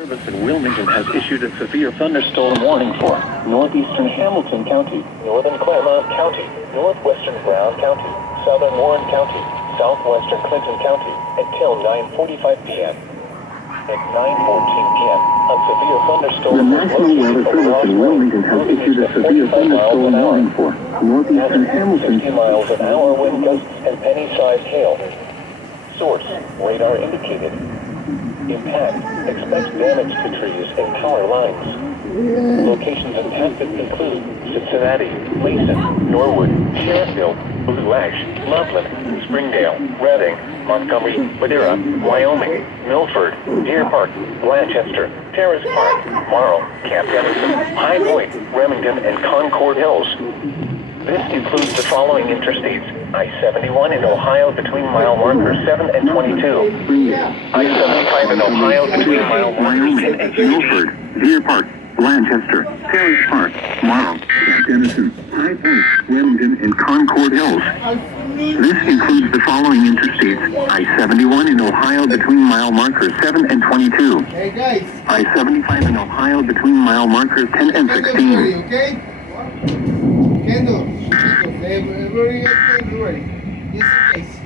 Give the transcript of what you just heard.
Service in Wilmington has issued a severe thunderstorm warning for northeastern Hamilton County, northern Claremont County, northwestern Brown County, southern Warren County, southwestern Clinton County until 9:45 p.m. At 9:14 p.m., a severe thunderstorm The National Weather Service in Wilmington has issued a severe thunderstorm warning for northeastern Hamilton 60 miles an hour wind gusts and penny-sized hail. Source, radar indicated. Impact, expect damage to trees and power lines. Locations impacted include Cincinnati, Mason, Norwood, Sheriffville, Blue Ash, Loveland, Springdale, Reading, Montgomery, Madera, Wyoming, Milford, Deer Park, Blanchester, Terrace Park, Morrow, Camp Dennison, High Point, Remington, and Concord Hills. This includes the following interstates: I-71 in Ohio between mile markers 7 and 22. I-75 in Ohio between mile markers 10 and 15. Milford, Deer Park, Blanchester, Terrace Park, Morrow, Camp Dennison, High Point, Remington, and Concord Hills. This includes the following interstates: I-71 in Ohio between mile markers 7 and 22. I-75 in Ohio between mile markers 10 and 16. Kendall, everybody, just in case.